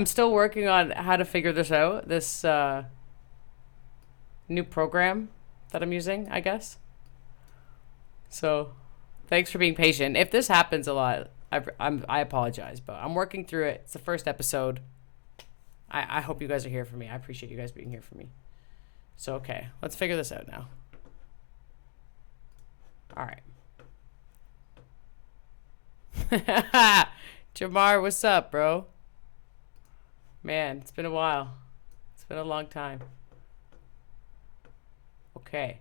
I'm still working on how to figure this out. This new program that I'm using, I guess. So, thanks for being patient. If this happens a lot, I apologize, but I'm working through it. It's the first episode. I hope you guys are here for me. I appreciate you guys being here for me. So, okay, let's figure this out now. All right. Jamar, what's up, bro? Man, it's been a while. It's been a long time. Okay.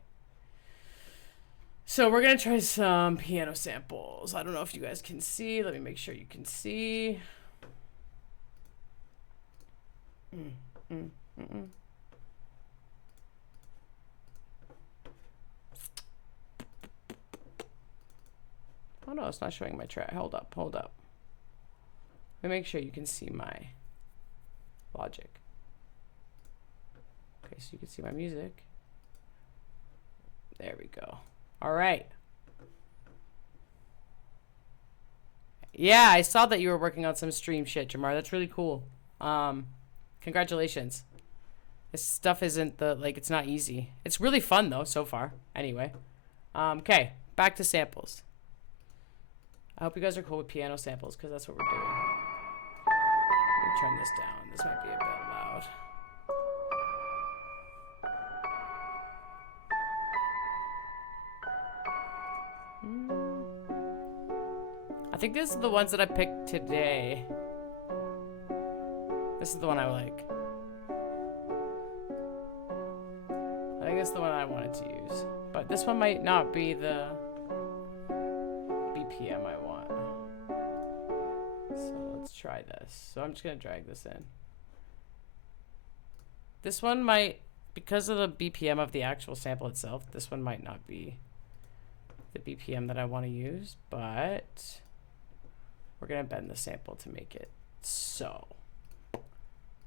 So we're going to try some piano samples. I don't know if you guys can see. Let me make sure you can see. Oh no, it's not showing my track. Hold up. Let me make sure you can see my Logic. Okay, so you can see my music. There we go. All right. Yeah, I saw that you were working on some stream shit, Jamar. That's really cool. Congratulations. This stuff isn't it's not easy. It's really fun though so far. Anyway. Okay, back to samples. I hope you guys are cool with piano samples because that's what we're doing. Let me turn this down. This might be a bit loud. I think this is the ones that I picked today. This is the one I like. I think this is the one I wanted to use. But this one might not be the BPM I want. So let's try this. So I'm just going to drag this in. This one might, because of the BPM of the actual sample itself, this one might not be the BPM that I want to use, but we're going to bend the sample to make it so.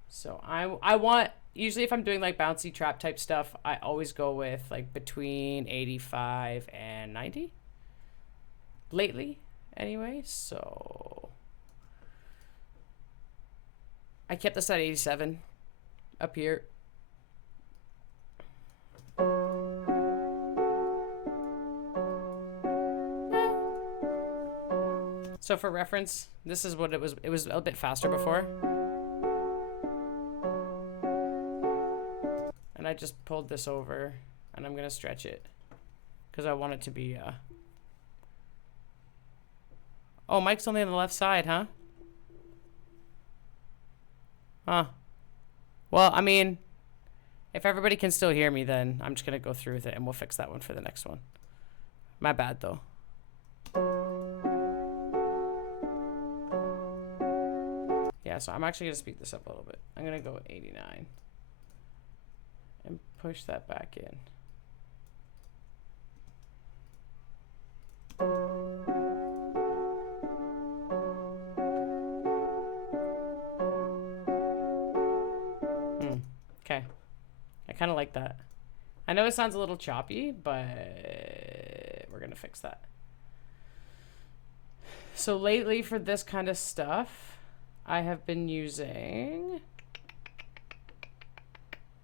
So I want, usually if I'm doing like bouncy trap type stuff, I always go with like between 85 and 90. Lately, anyway, so I kept this at 87 up here. So for reference, this is what it was. It was a bit faster before. And I just pulled this over and I'm going to stretch it because I want it to be Oh, mic's only on the left side, huh? Huh. Well, I mean, if everybody can still hear me, then I'm just going to go through with it and we'll fix that one for the next one. My bad, though. Yeah, so I'm actually going to speed this up a little bit. I'm going to go with 89. And push that back in. Okay. I kind of like that. I know it sounds a little choppy, but we're going to fix that. So lately for this kind of stuff, I have been using...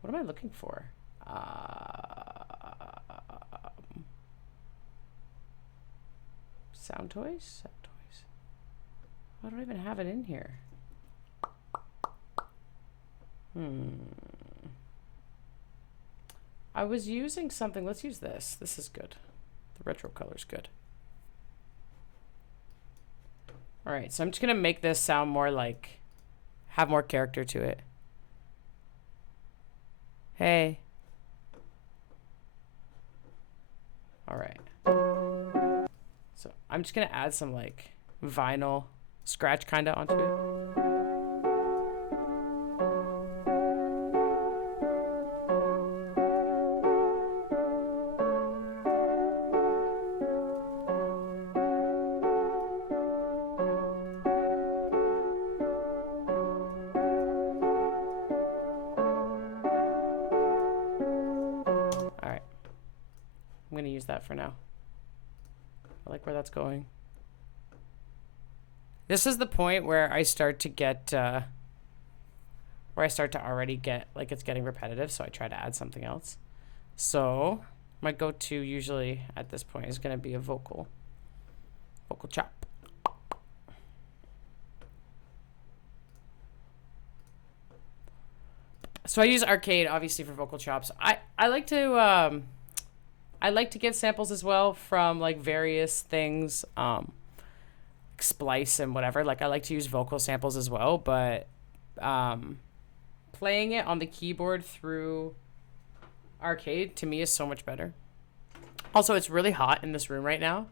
What am I looking for? Sound toys? Sound toys. I don't even have it in here. I was using something. Let's use this. This is good. The retro color's good. All right, so I'm just gonna make this sound more like, have more character to it. Hey. All right. So I'm just gonna add some like vinyl scratch kind of onto it. That for now. I like where that's going. This is the point where I start to get where I start to already get, like, it's getting repetitive, so I try to add something else. So my go-to usually at this point is going to be a vocal chop. So I use Arcade obviously for vocal chops. I like to get samples as well from like various things, Splice and whatever. Like I like to use vocal samples as well, but playing it on the keyboard through Arcade to me is so much better. Also, it's really hot in this room right now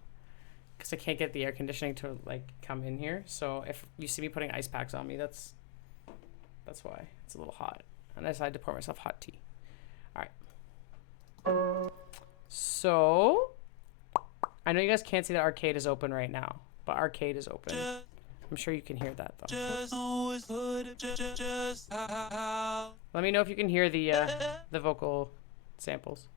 because I can't get the air conditioning to like come in here. So if you see me putting ice packs on me, that's why. It's a little hot. And I decided to pour myself hot tea. All right. So I know you guys can't see that Arcade is open right now, but Arcade is open. I'm sure you can hear that though. Let me know if you can hear the vocal samples.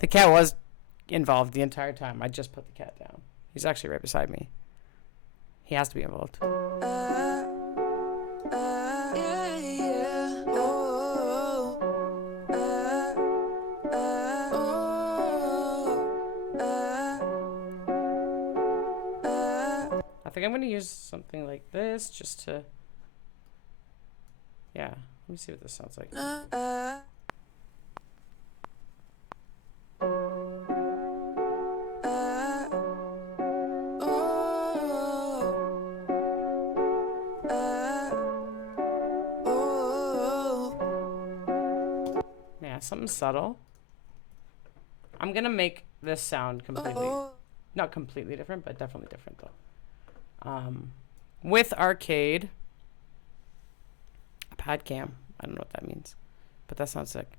The cat was involved the entire time. I just put the cat down. He's actually right beside me. He has to be involved. I think I'm going to use something like this just to... Yeah, let me see what this sounds like. Yeah, something subtle. I'm going to make this sound completely... Not completely different, but definitely different though. With Arcade, a pad cam. I don't know what that means, but that sounds sick.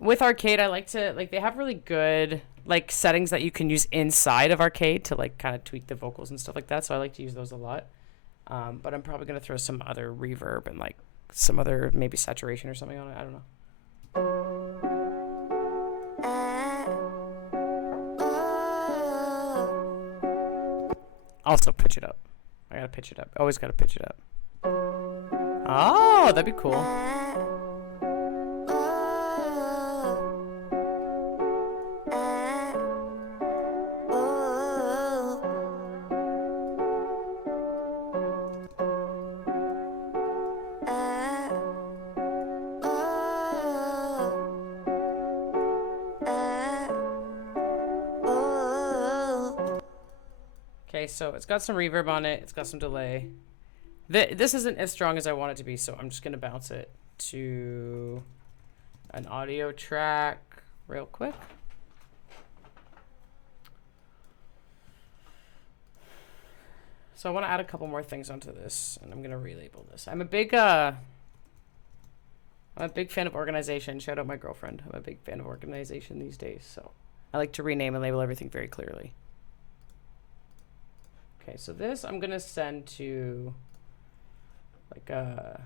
With Arcade, I like to, like, they have really good, like, settings that you can use inside of Arcade to, like, kind of tweak the vocals and stuff like that, so I like to use those a lot. But I'm probably going to throw some other reverb and, like, some other, maybe saturation or something on it. I don't know. Also, pitch it up. I gotta pitch it up. Always gotta pitch it up. Oh, that'd be cool. Okay, so it's got some reverb on it. It's got some delay. This isn't as strong as I want it to be, so I'm just going to bounce it to an audio track real quick. So I want to add a couple more things onto this, and I'm going to relabel this. I'm a big fan of organization. Shout out my girlfriend. I'm a big fan of organization these days, so I like to rename and label everything very clearly. Okay, so this I'm gonna send to like a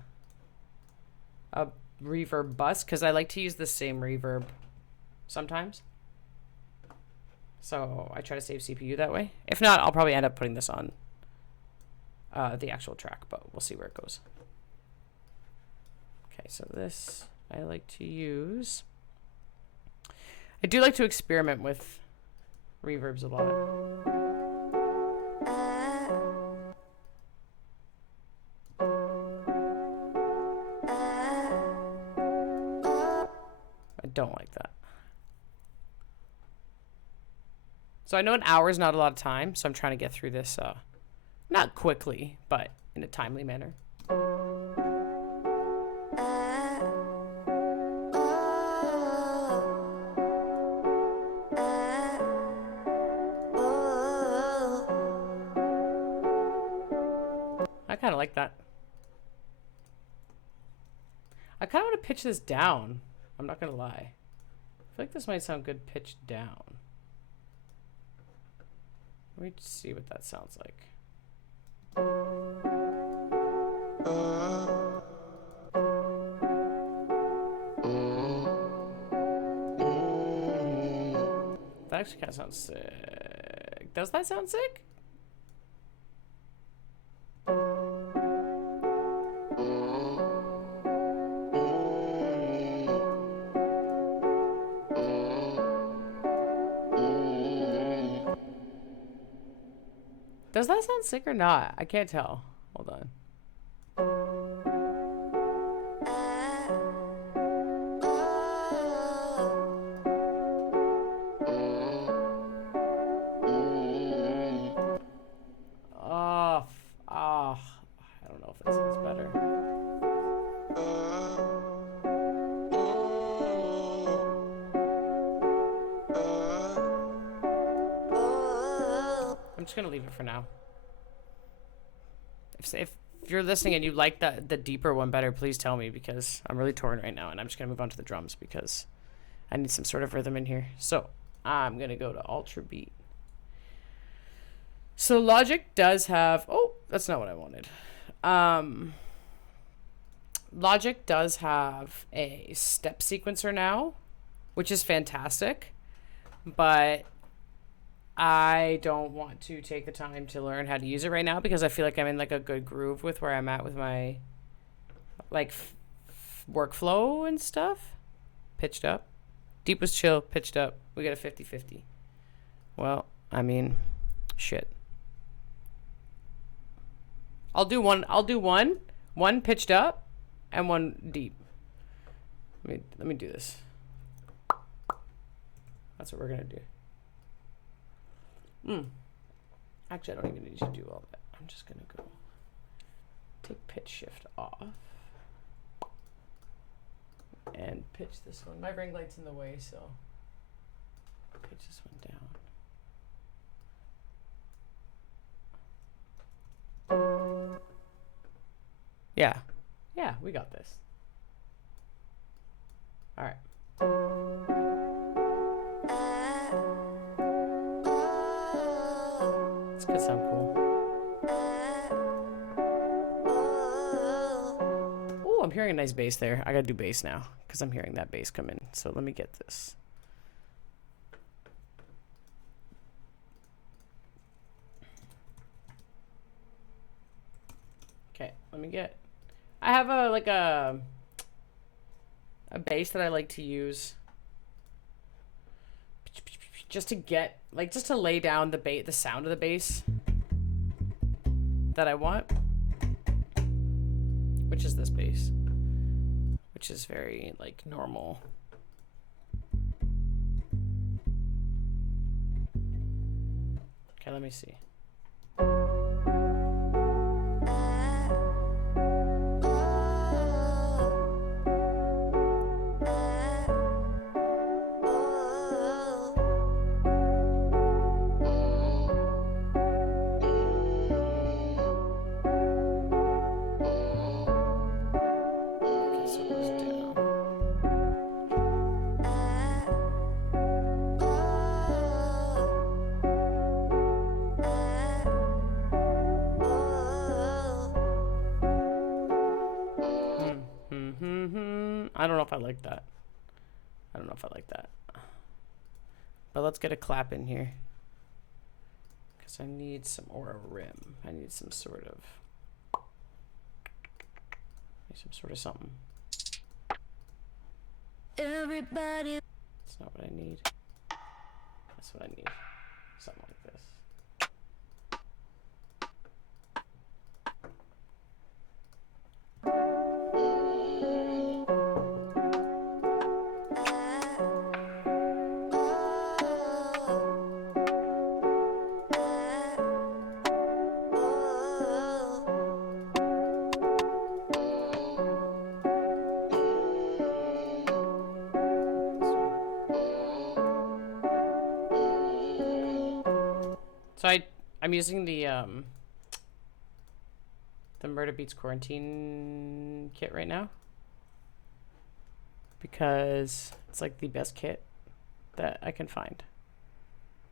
reverb bus because I like to use the same reverb sometimes. So I try to save CPU that way. If not, I'll probably end up putting this on the actual track, but we'll see where it goes. Okay, so this I like to use. I do like to experiment with reverbs a lot. I don't like that. So I know an hour is not a lot of time, so I'm trying to get through this, not quickly, but in a timely manner. like that. I kind of want to pitch this down. I'm not going to lie. I feel like this might sound good pitched down. Let me see what that sounds like. That actually kind of sounds sick. Does that sound sick? Does that sound sick or not? I can't tell. Hold on. I don't know if that sounds better. I'm just gonna leave it for now. If you're listening and you like the deeper one better, please tell me, because I'm really torn right now, and I'm just gonna move on to the drums because I need some sort of rhythm in here. So I'm gonna go to Ultra Beat. So Logic does have, oh, that's not what I wanted. Logic does have a step sequencer now, which is fantastic, but I don't want to take the time to learn how to use it right now because I feel like I'm in like a good groove with where I'm at with my like workflow and stuff. Pitched up. Deep was chill, pitched up. We got a 50-50. Well, I mean, shit. I'll do one pitched up and one deep. Let me do this. That's what we're gonna do. Actually, I don't even need to do all that. I'm just gonna go take pitch shift off and pitch this one. My ring light's in the way, so pitch this one down. Yeah, we got this. All right. This could sound cool. Oh, I'm hearing a nice bass there. I gotta do bass now because I'm hearing that bass come in. So let me get this. Okay, let me get. I have a bass that I like to use just to get just to lay down the sound of the bass that I want, which is this bass, which is very like normal. Okay, let me see. I don't know if I like that. But let's get a clap in here. Because I need some, or a rim. I need some sort of something. Everybody. That's not what I need. That's what I need. Something like this. So I'm using the the Murder Beats Quarantine kit right now. Because it's like the best kit that I can find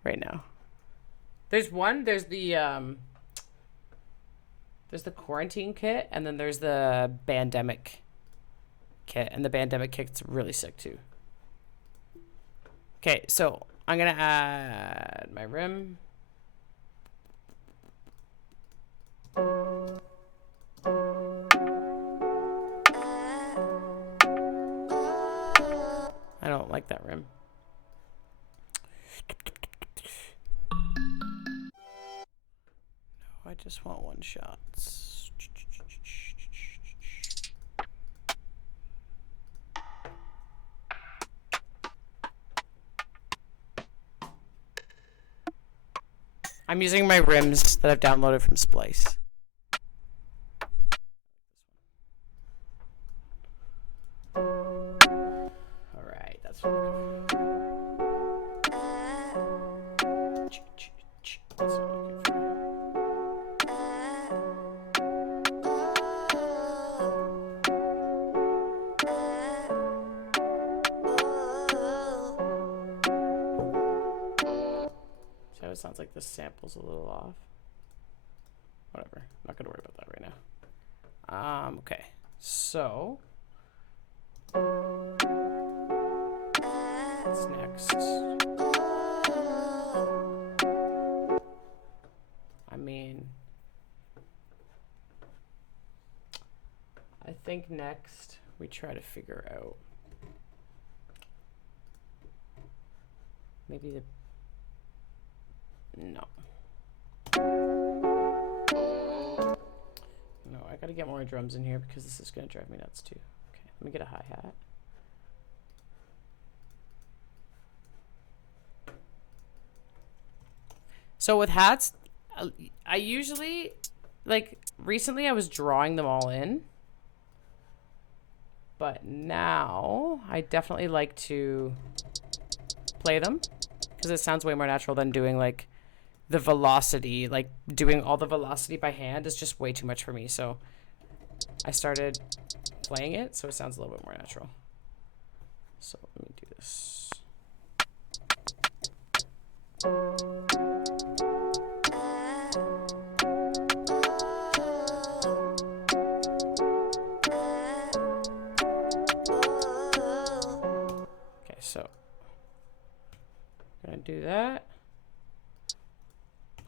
right now. There's the quarantine kit, and then there's the pandemic kit, and the pandemic kit's really sick too. Okay, so I'm gonna add my rim. I don't like that rim. No, I just want one shots. I'm using my rims that I've downloaded from Splice. Alright, that's what I'm looking for. That's what I'm looking for. So it sounds like the sample's a little off. Whatever. I'm not gonna worry about that right now. Okay. So what's next? I mean, I think next we try to figure out maybe the no, I gotta get more drums in here because this is gonna drive me nuts too. Okay, let me get a hi-hat. So with hats, I usually, like, recently I was drawing them all in, but now I definitely like to play them because it sounds way more natural than doing like the velocity. Like doing all the velocity by hand is just way too much for me, so I started playing it so it sounds a little bit more natural. So let me do this. Okay, so I'm gonna do that.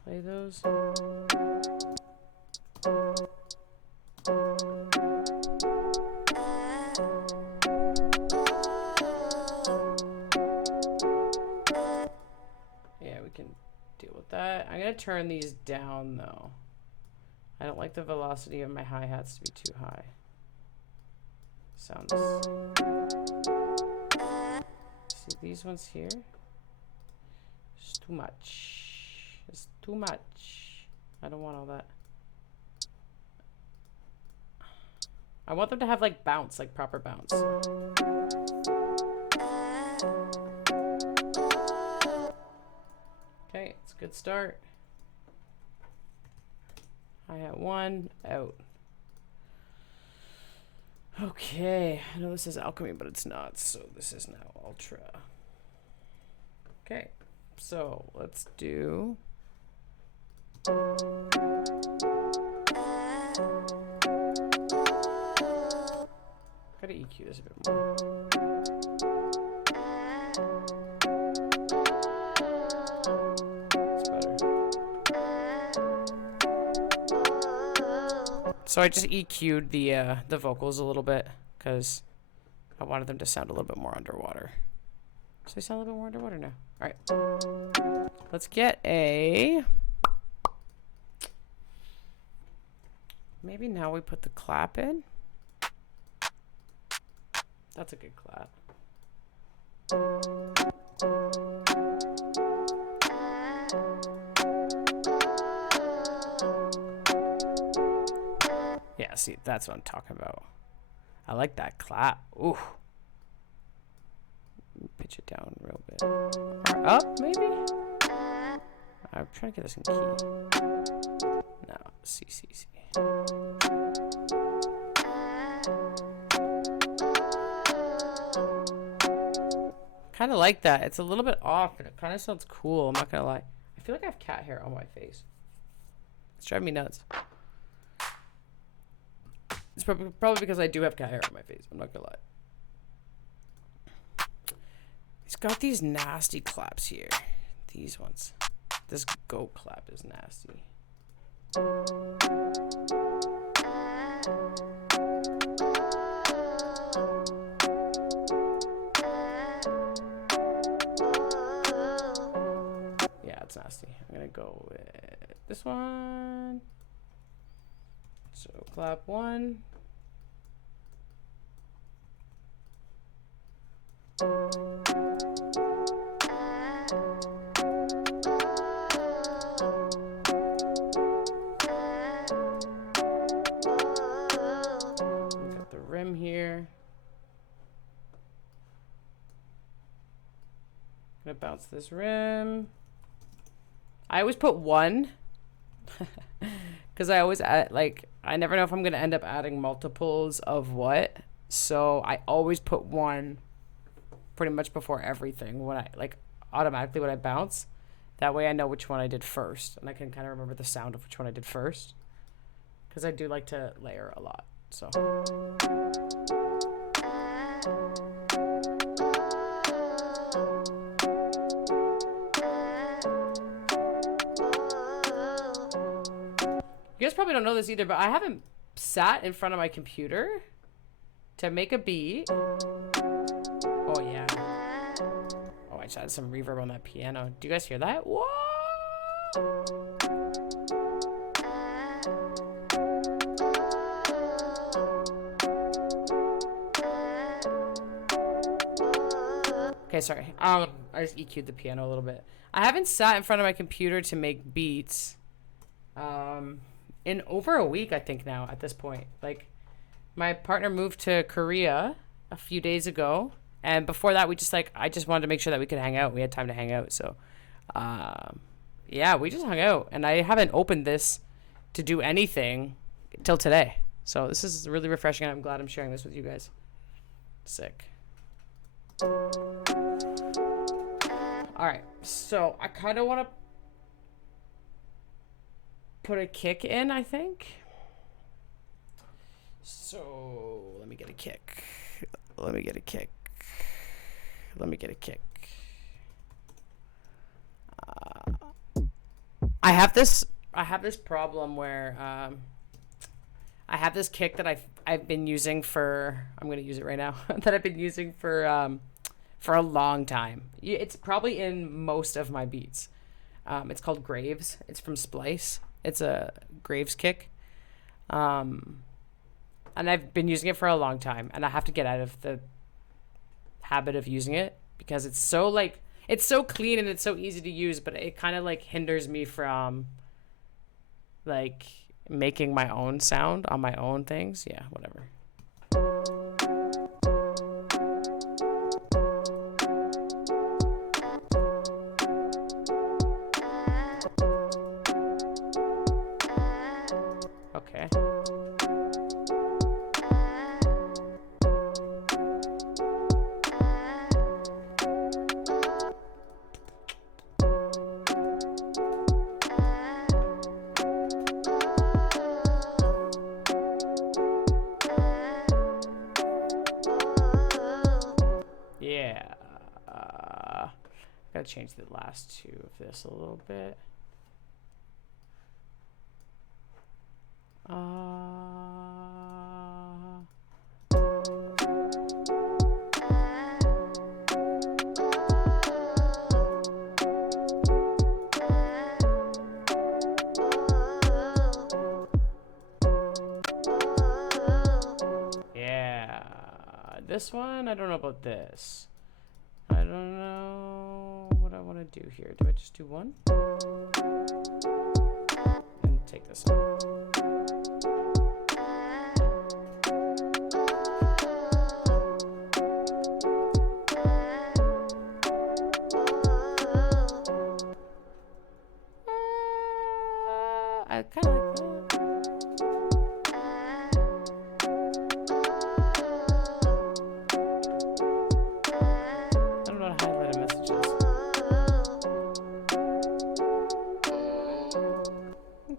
Play those. Yeah, we can deal with that. I'm gonna turn these down though. I don't like the velocity of my hi-hats to be too high. Sounds. See these ones here? It's too much. It's too much. I don't want all that. I want them to have like bounce, like proper bounce. Okay, it's a good start. Hi-hat 1, out. Okay, I know this is alchemy, but it's not, so this is now ultra. Okay, so let's do. Gotta EQ this a bit more. It's better. So I just EQ'd the vocals a little bit because I wanted them to sound a little bit more underwater. So they sound a little bit more underwater now. All right, let's get a. Maybe now we put the clap in. That's a good clap. Yeah, see, that's what I'm talking about. I like that clap. Ooh. Pitch it down real bit. Or up, maybe? I'm trying to get this in key. No, C, C, C. Kind of like that. It's a little bit off, and it kind of sounds cool. I'm not gonna lie. I feel like I have cat hair on my face. It's driving me nuts. It's probably because I do have cat hair on my face. I'm not gonna lie. He's got these nasty claps here. These ones. This goat clap is nasty. It's nasty. I'm gonna go with this one. So clap one. Got the rim here. Gonna bounce this rim. I always put one because I always add, like, I never know if I'm going to end up adding multiples of what. So I always put one pretty much before everything when I, like, automatically when I bounce. That way I know which one I did first. And I can kind of remember the sound of which one I did first. Because I do like to layer a lot. So. You guys probably don't know this either, but I haven't sat in front of my computer to make a beat. Oh, yeah. Oh, I just added some reverb on that piano. Do you guys hear that? Whoa! Okay, sorry. I just EQ'd the piano a little bit. I haven't sat in front of my computer to make beats. In over a week, I think now at this point. Like, my partner moved to Korea a few days ago, and before that, I just wanted to make sure that we could hang out. We had time to hang out, so yeah, we just hung out, and I haven't opened this to do anything till today. So this is really refreshing, and I'm glad I'm sharing this with you guys. Sick. All right, so I kind of want to put a kick in, I think. So let me get a kick. Let me get a kick. I have this problem where I have this kick that I've been using for, I'm gonna use it right now, that I've been using for a long time. It's probably in most of my beats. It's called Graves. It's from Splice. It's a Graves kick. And I've been using it for a long time, and I have to get out of the habit of using it because it's so clean and it's so easy to use, but it kind of like hinders me from like making my own sound on my own things. Yeah, whatever. Okay. Yeah. Gotta change the last two of this a little bit. Yeah. This one, I don't know about this. I don't know what I want to do here. Do I just do one? And take this one. I kind of like that.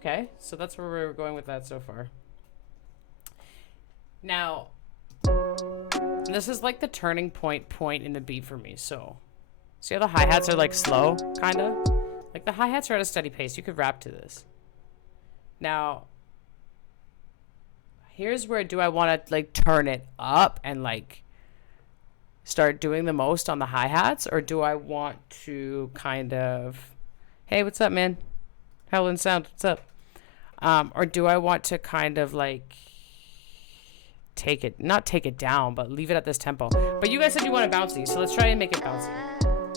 Okay, so that's where we're going with that so far. Now, this is like the turning point in the beat for me. So, see how the hi-hats are like slow, kind of? Like the hi-hats are at a steady pace. You could rap to this. Now, here's where do I want to like turn it up and like start doing the most on the hi-hats, or do I want to kind of, hey, what's up, man? Howlin' Sound, what's up? Or do I want to kind of like not take it down, but leave it at this tempo? But you guys said you want it bouncy, so let's try and make it bouncy.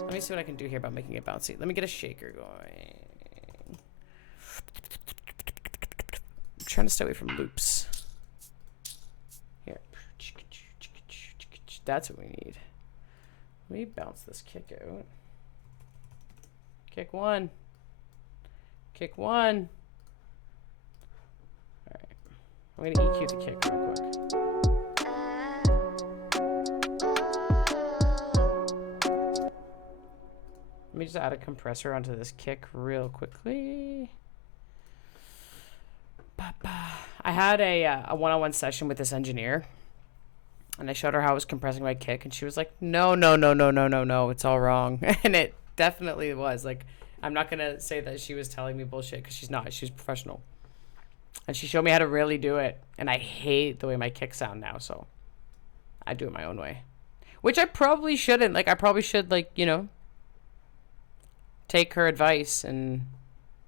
Let me see what I can do here about making it bouncy. Let me get a shaker going. I'm trying to stay away from loops. Here. That's what we need. Let me bounce this kick out. Kick one. Kick one. Alright. I'm going to EQ the kick real quick. Let me just add a compressor onto this kick real quickly. I had a one-on-one session with this engineer, and I showed her how I was compressing my kick, and she was like, no, it's all wrong. And it definitely was. Like, I'm not going to say that she was telling me bullshit, because she's not. She's professional. And she showed me how to really do it, and I hate the way my kicks sound now, so I do it my own way. Which I probably shouldn't. Like, I probably should, like, you know, take her advice and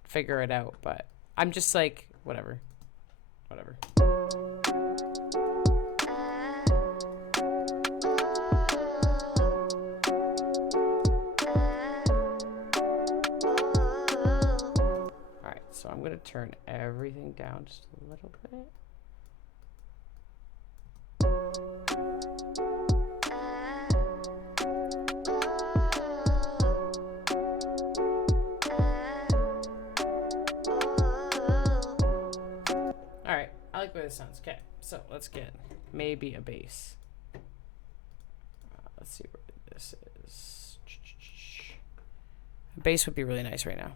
figure it out, but I'm just like, whatever. Alright, so I'm gonna turn everything down just a little bit. This sounds okay. So let's get maybe a bass. Let's see where this is. A bass would be really nice right now.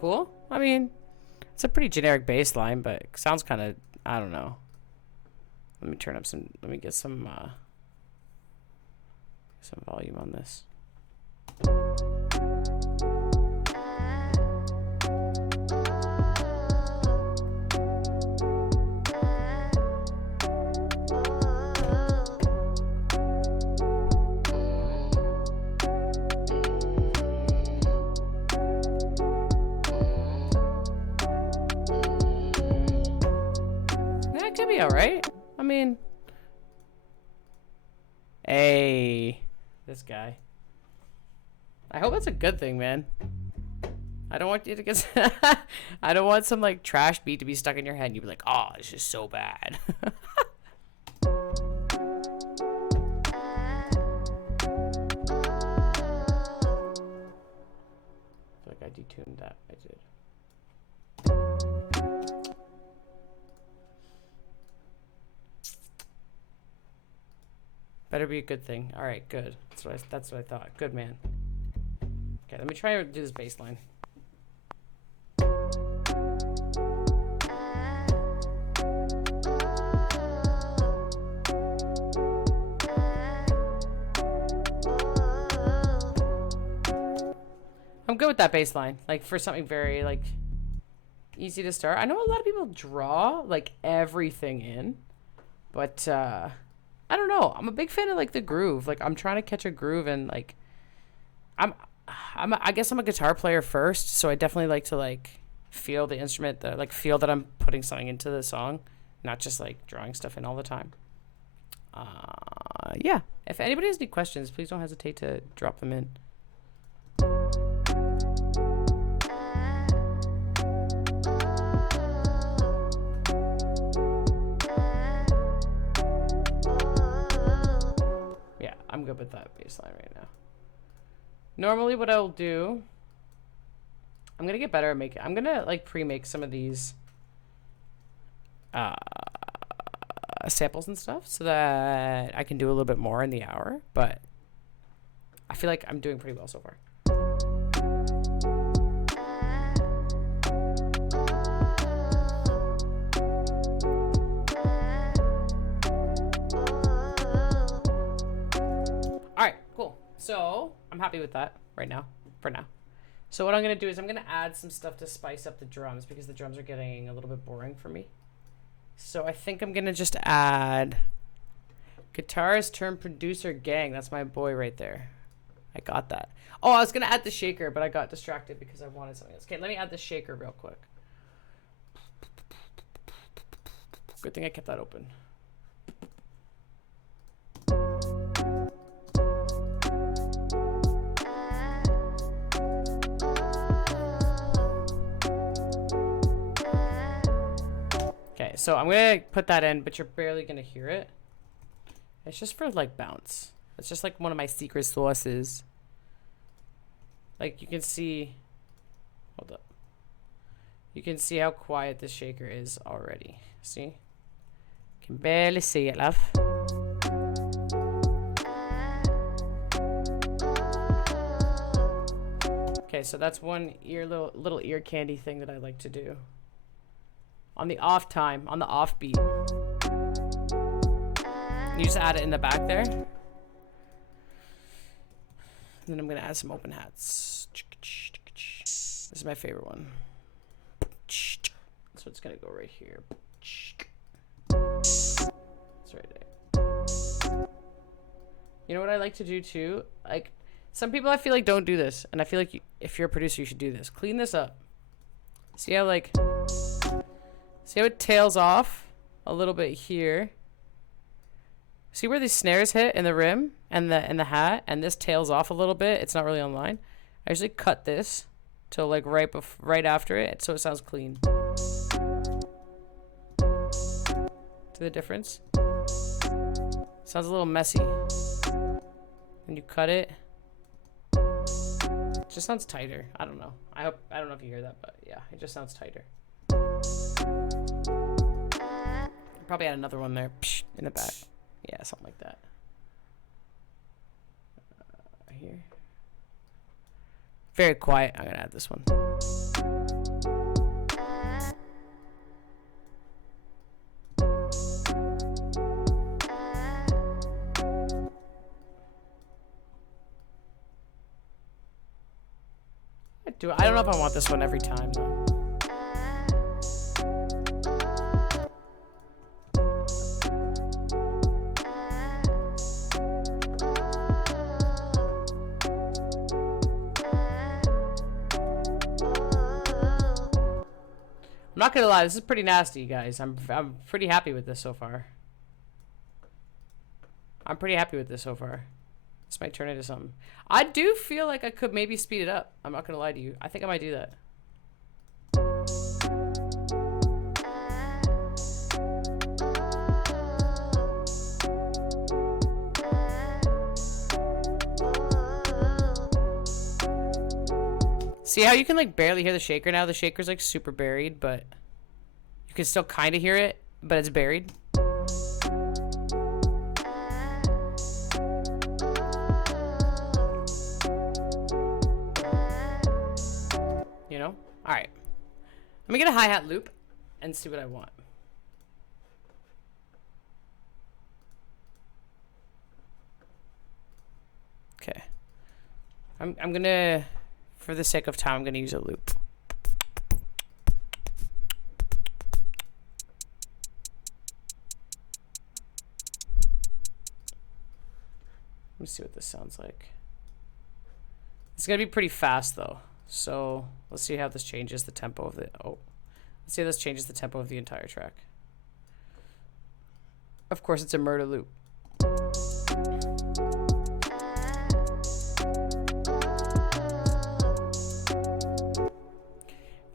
Cool. I mean, it's a pretty generic bass line, but it sounds kind of, I don't know. Let me turn up some, let me get some volume on this. All right. I mean, hey, this guy. I hope that's a good thing, man. I don't want you to get. I don't want some like trash beat to be stuck in your head and you be like, "Oh, it's just so bad." I feel like I detuned that. I did. Better be a good thing. All right, good. That's what I thought. Good man. Okay, let me try to do this bass line. I'm good with that bass line. Like for something very like easy to start. I know a lot of people draw like everything in, but I don't know. I'm a big fan of like the groove. Like I'm trying to catch a groove, and like I guess I'm a guitar player first, so I definitely like to like feel the instrument, like feel that I'm putting something into the song, not just like drawing stuff in all the time. Yeah. If anybody has any questions, please don't hesitate to drop them in. baseline right now. Normally what I'll do, I'm gonna get better at making, I'm gonna like pre-make some of these samples and stuff so that I can do a little bit more in the hour, but I feel like I'm doing pretty well so far. Alright, cool. So I'm happy with that right now, for now. So what I'm going to do is I'm going to add some stuff to spice up the drums because the drums are getting a little bit boring for me. So I think I'm going to just add guitarist turned producer gang. That's my boy right there. I got that. Oh, I was going to add the shaker, but I got distracted because I wanted something else. Okay, let me add the shaker real quick. Good thing I kept that open. Okay, so I'm gonna put that in, but you're barely gonna hear it. It's just for like bounce. It's just like one of my secret sauces. Like you can see, hold up. You can see how quiet this shaker is already. See? Can barely see it, love. Okay, so that's one little ear candy thing that I like to do. On the off time, on the off beat. You just add it in the back there. And then I'm gonna add some open hats. This is my favorite one. So it's gonna go right here. It's right there. You know what I like to do too? Like, some people I feel like don't do this, and I feel like if you're a producer, you should do this. Clean this up. See how like, see how it tails off a little bit here. See where these snares hit in the rim and the hat, and this tails off a little bit. It's not really on line. I usually cut this till like right after it, so it sounds clean. See the difference? Sounds a little messy. When you cut it, it just sounds tighter. I don't know. I don't know if you hear that, but yeah, it just sounds tighter. Probably add another one there in the back. Yeah, something like that. Here. Very quiet. I'm gonna add this one. I don't know if I want this one every time though. I'm not gonna lie, this is pretty nasty, guys. I'm pretty happy with this so far. This might turn into something. I do feel like I could maybe speed it up. I'm not gonna lie to you. I think I might do that. See how you can like barely hear the shaker now? The shaker's like super buried, but you can still kind of hear it, but it's buried. You know? Alright. Let me get a hi-hat loop and see what I want. Okay. I'm gonna, for the sake of time, I'm gonna use a loop. Let me see what this sounds like. It's gonna be pretty fast though. So let's see how this changes the tempo of the, let's see how this changes the tempo of the entire track. Of course, it's a murder loop.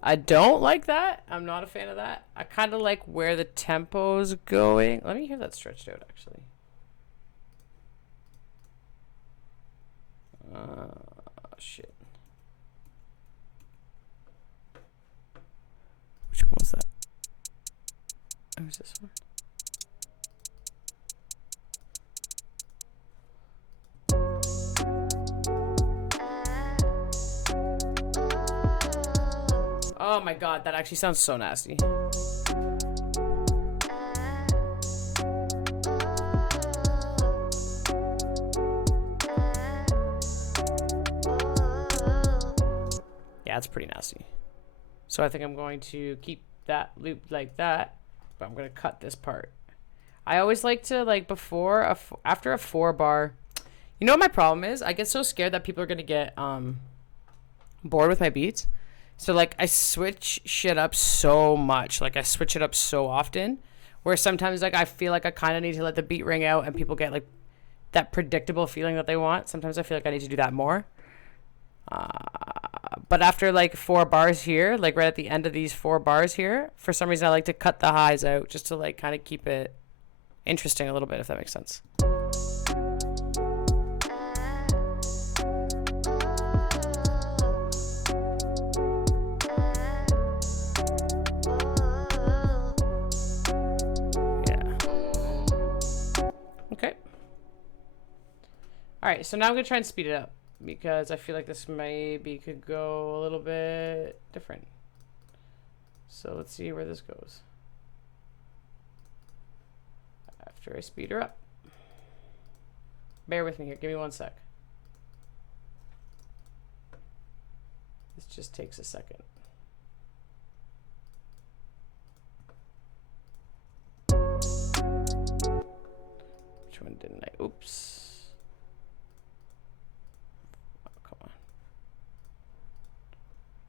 I don't like that. I'm not a fan of that. I kind of like where the tempo's going. Let me hear that stretched out, actually. Shit. Which one was that? Oh, was this one? Oh my god, that actually sounds so nasty. Yeah, it's pretty nasty. So I think I'm going to keep that loop like that, but I'm going to cut this part. I always like to, like, after a 4-bar, you know what my problem is? I get so scared that people are going to get bored with my beats. So, like, I switch shit up so much. Like, I switch it up so often, where sometimes, like, I feel like I kind of need to let the beat ring out and people get, like, that predictable feeling that they want. Sometimes I feel like I need to do that more. But after, like, 4 bars here, like, right at the end of these 4 bars here, for some reason I like to cut the highs out just to, like, kind of keep it interesting a little bit, if that makes sense. Alright, so now I'm going to try and speed it up, because I feel like this maybe could go a little bit different. So let's see where this goes. After I speed her up. Bear with me here, give me 1 sec. This just takes a second. Which one didn't I? Oops.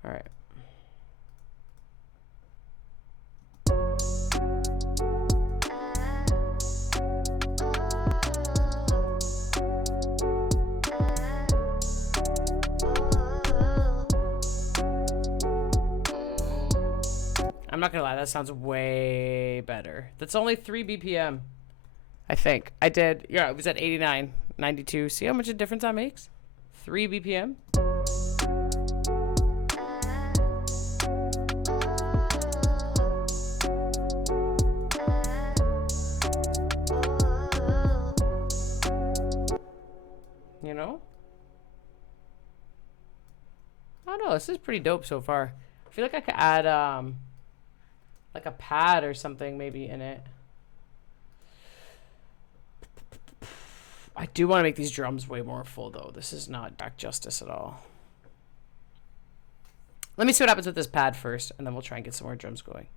All right. I'm not gonna lie, that sounds way better. That's only 3 BPM. I think. I did, yeah, it was at 89, 92. See how much a difference that makes? 3 BPM. You know? I don't know, this is pretty dope so far. I feel like I could add like a pad or something maybe in it. I do want to make these drums way more full though. This is not back justice at all. Let me see what happens with this pad first, and then we'll try and get some more drums going.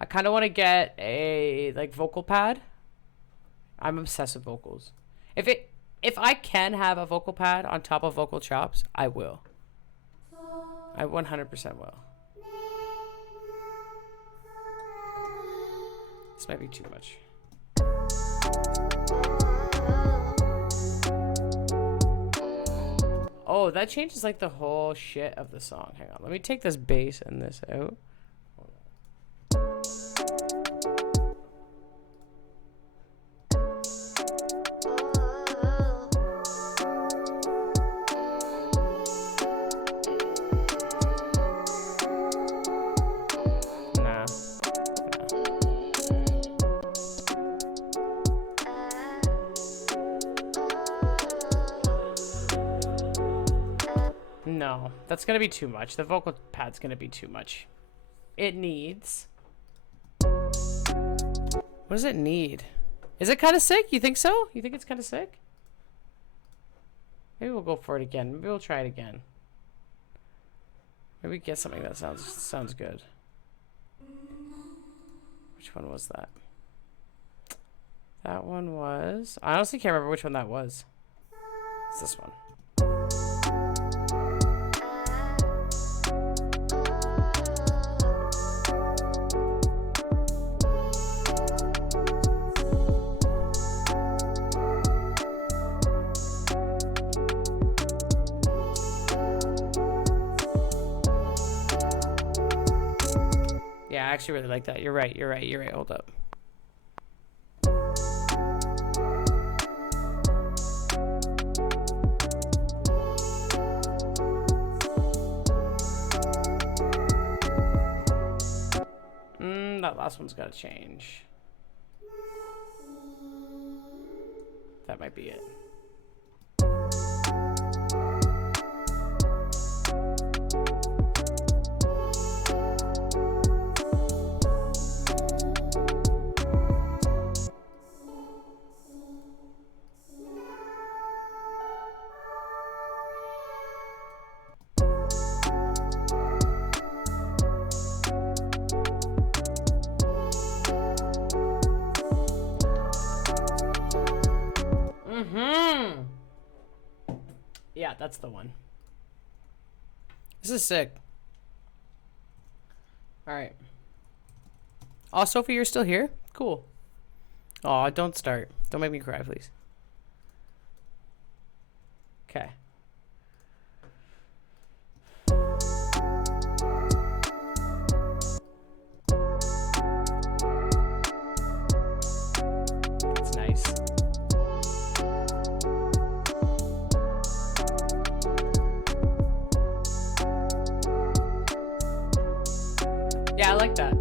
I kind of want to get a like vocal pad. I'm obsessed with vocals. If I can have a vocal pad on top of vocal chops, I will. I 100% will. This might be too much. Oh, that changes like the whole shit of the song. Hang on, let me take this bass and this out. No, that's gonna be too much. The vocal pad's gonna be too much. It needs... What does it need? Is it kind of sick? You think so? You think it's kind of sick? Maybe we'll go for it again. Maybe we'll try it again. Maybe get something that sounds good. Which one was that? That one was... I honestly can't remember which one that was. It's this one. Yeah, I actually really like that. You're right. Hold up. that last one's got to change. That might be it. Yeah, that's the one. This is sick. All right. Oh, Sophie, you're still here? Cool. Oh, don't start. Don't make me cry, please. Okay. It's nice. Yeah, I like that.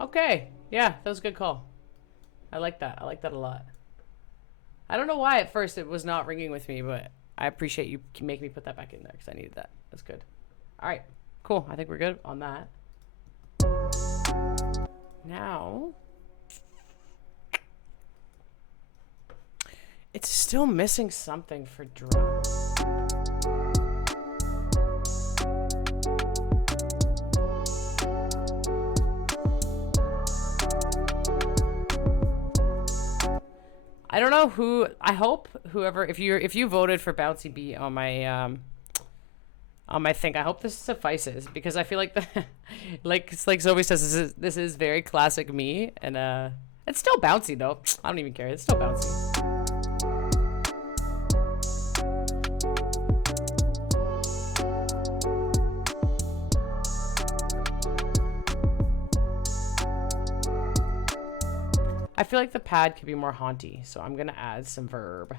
Okay. Yeah, that was a good call. I like that. I like that a lot. I don't know why at first it was not ringing with me, but I appreciate you making me put that back in there because I needed that. That's good. All right. Cool. I think we're good on that. Now... it's still missing something for drum. I don't know who. I hope whoever, if you voted for Bouncy Beat on my thing, I hope this suffices because I feel like the like Zoe says, this is very classic me, and it's still bouncy though. I don't even care. It's still bouncy. I feel like the pad could be more haunty, so I'm gonna add some verb.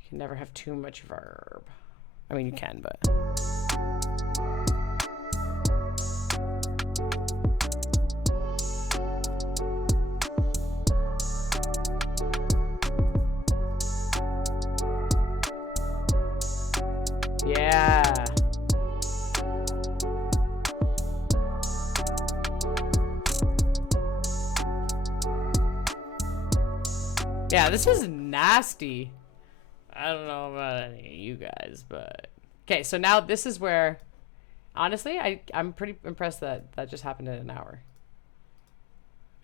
You can never have too much verb. I mean, you can, but... yeah. Yeah, this is nasty. I don't know about any of you guys, but... okay, so now this is where... honestly, I'm pretty impressed that that just happened in an hour.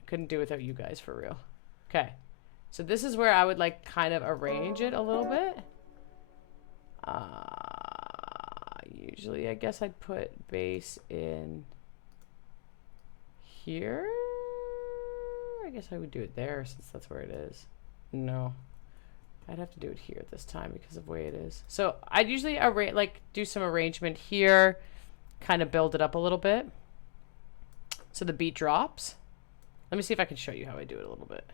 Couldn't do it without you guys, for real. Okay, so this is where I would, like, kind of arrange it a little bit. Usually, I guess I'd put bass in... here? I guess I would do it there, since that's where it is. No, I'd have to do it here this time because of the way it is. So I'd usually do some arrangement here, kind of build it up a little bit so the beat drops. Let me see if I can show you how I do it a little bit.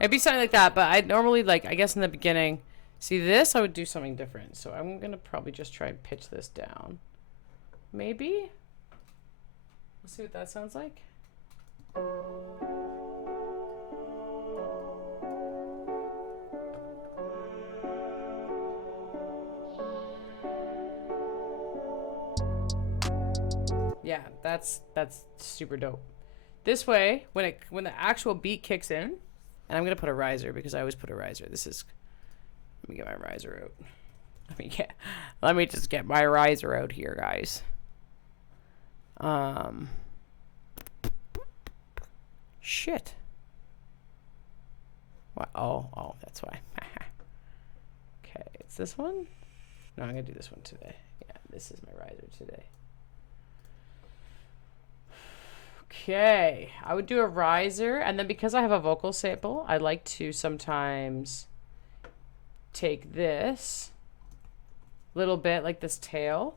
It'd be something like that, but I'd normally, like, I guess in the beginning, see this, I would do something different. So I'm going to probably just try and pitch this down. Maybe? Let's see what that sounds like. Yeah, that's super dope. This way, when the actual beat kicks in, and I'm gonna put a riser because I always put a riser. This is, let me get my riser out. Let me just get my riser out here, guys. Shit. What? Oh, that's why. Okay, it's this one. No, I'm gonna do this one today. Yeah, this is my riser today. Okay, I would do a riser, and then because I have a vocal sample, I like to sometimes take this little bit, like this tail,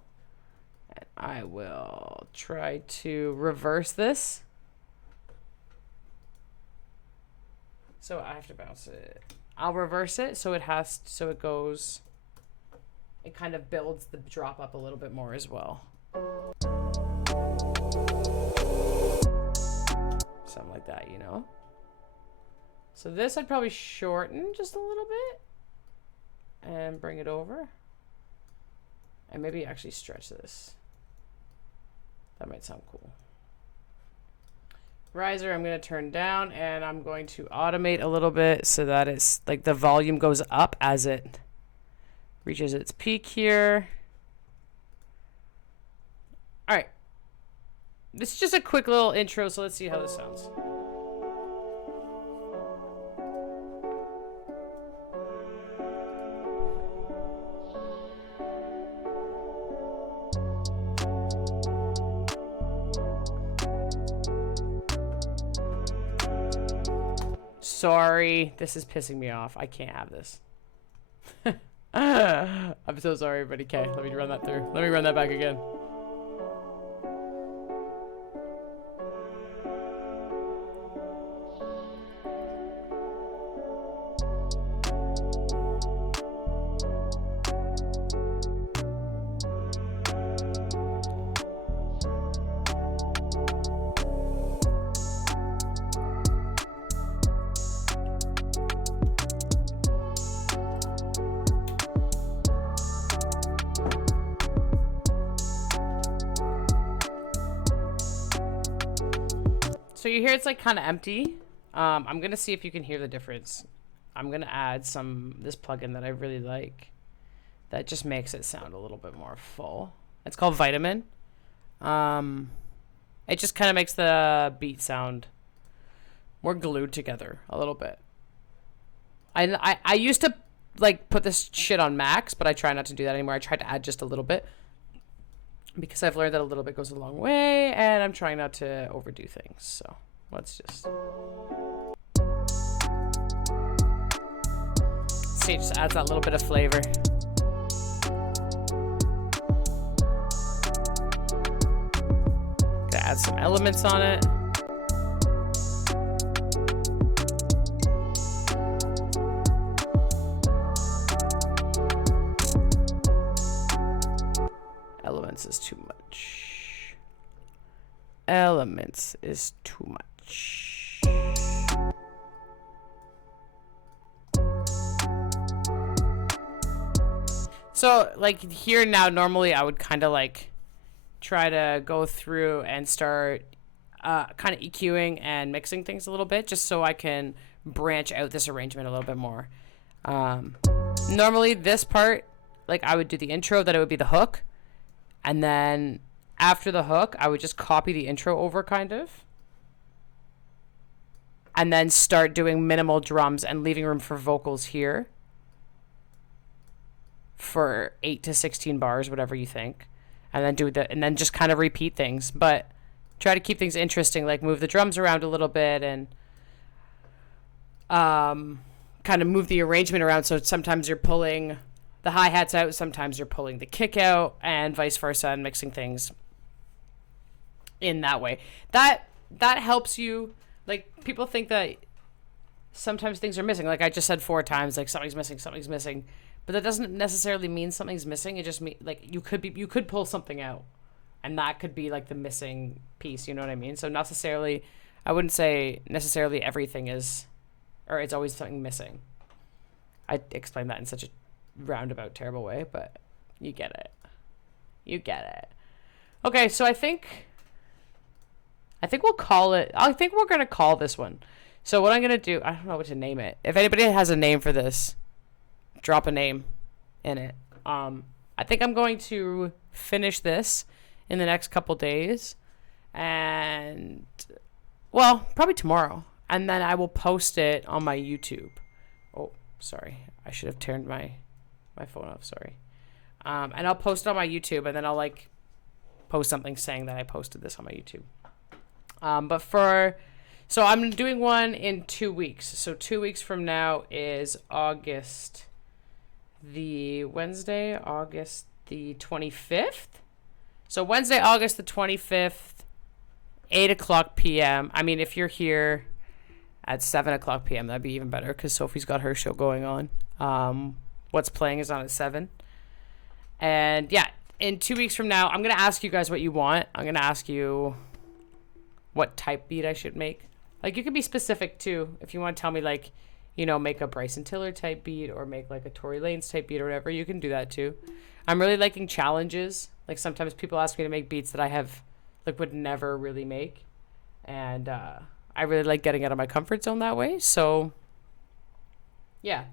and I will try to reverse this. So I have to bounce it. I'll reverse it so it goes, it kind of builds the drop up a little bit more as well. Something like that, you know? So this I'd probably shorten just a little bit and bring it over. And maybe actually stretch this. That might sound cool. Riser I'm going to turn down, and I'm going to automate a little bit so that it's like the volume goes up as it reaches its peak here. All right. This is just a quick little intro, so let's see how this sounds. Sorry, this is pissing me off. I can't have this. I'm so sorry, everybody. Okay, let me run that through. Let me run that back again. So you hear it's like kind of empty. I'm going to see if you can hear the difference. I'm going to add this plugin that I really like that just makes it sound a little bit more full. It's called Vitamin. It just kind of makes the beat sound more glued together a little bit. I used to like put this shit on max, but I try not to do that anymore. I try to add just a little bit because I've learned that a little bit goes a long way, and I'm trying not to overdo things. So let's just see. It just adds that little bit of flavor. Gotta add some elements on it. Elements is too much. Elements is too much. So like here now, normally I would kind of like try to go through and start kind of EQing and mixing things a little bit, just so I can branch out this arrangement a little bit more. Normally this part, like I would do the intro, then it would be the hook. And then after the hook, I would just copy the intro over kind of. And then start doing minimal drums and leaving room for vocals here. For 8 to 16 bars, whatever you think. And then just kind of repeat things. But try to keep things interesting, like move the drums around a little bit and kind of move the arrangement around. So sometimes you're pulling the hi-hats out, sometimes you're pulling the kick out, and vice versa, and mixing things in that way. That helps you. Like, people think that sometimes things are missing. Like I just said 4 times, like something's missing. But that doesn't necessarily mean something's missing. It just means like you could pull something out, and that could be like the missing piece. You know what I mean? So necessarily, I wouldn't say necessarily everything is, or it's always something missing. I explained that in such a roundabout, terrible way, but you get it. You get it. Okay, so I think we'll call it. I think we're gonna call this one. So what I'm gonna do, I don't know what to name it. If anybody has a name for this, drop a name in it. I think I'm going to finish this in the next couple days, and well, probably tomorrow, and then I will post it on my YouTube. Oh, sorry, I should have turned my phone off. Sorry. And I'll post it on my YouTube, and then I'll like post something saying that I posted this on my YouTube. So I'm doing one in 2 weeks. So 2 weeks from now is August the 25th. So Wednesday, August the 25th, 8 o'clock p.m. I mean, if you're here at 7 o'clock p.m., that'd be even better because Sophie's got her show going on. What's Playing is on at 7. And yeah, in 2 weeks from now, I'm going to ask you guys what you want. I'm going to ask you what type beat I should make. Like, you can be specific too. If you want to tell me, like, you know, make a Bryson Tiller type beat or make like a Tory Lanez type beat or whatever, you can do that too. I'm really liking challenges. Like, sometimes people ask me to make beats that I have, like, would never really make. And I really like getting out of my comfort zone that way. So, yeah.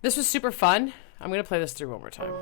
This was super fun. I'm going to play this through one more time.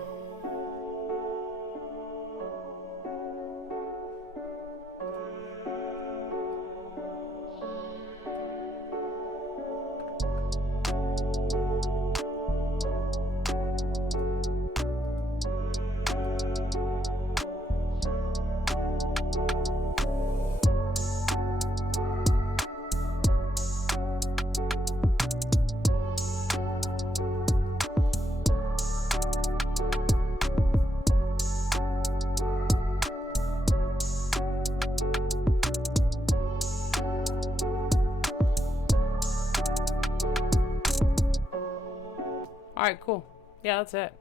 All right, cool. Yeah, that's it.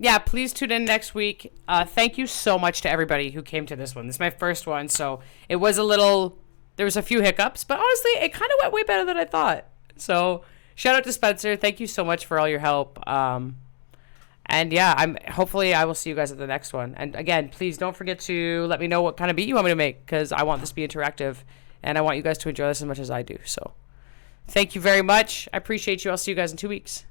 Yeah, please tune in next week. Thank you so much to everybody who came to this one. This is my first one, so it was there was a few hiccups, but honestly, it kind of went way better than I thought. So shout out to Spencer. Thank you so much for all your help. And yeah, hopefully I will see you guys at the next one. And again, please don't forget to let me know what kind of beat you want me to make, because I want this to be interactive, and I want you guys to enjoy this as much as I do. So thank you very much. I appreciate you. I'll see you guys in 2 weeks.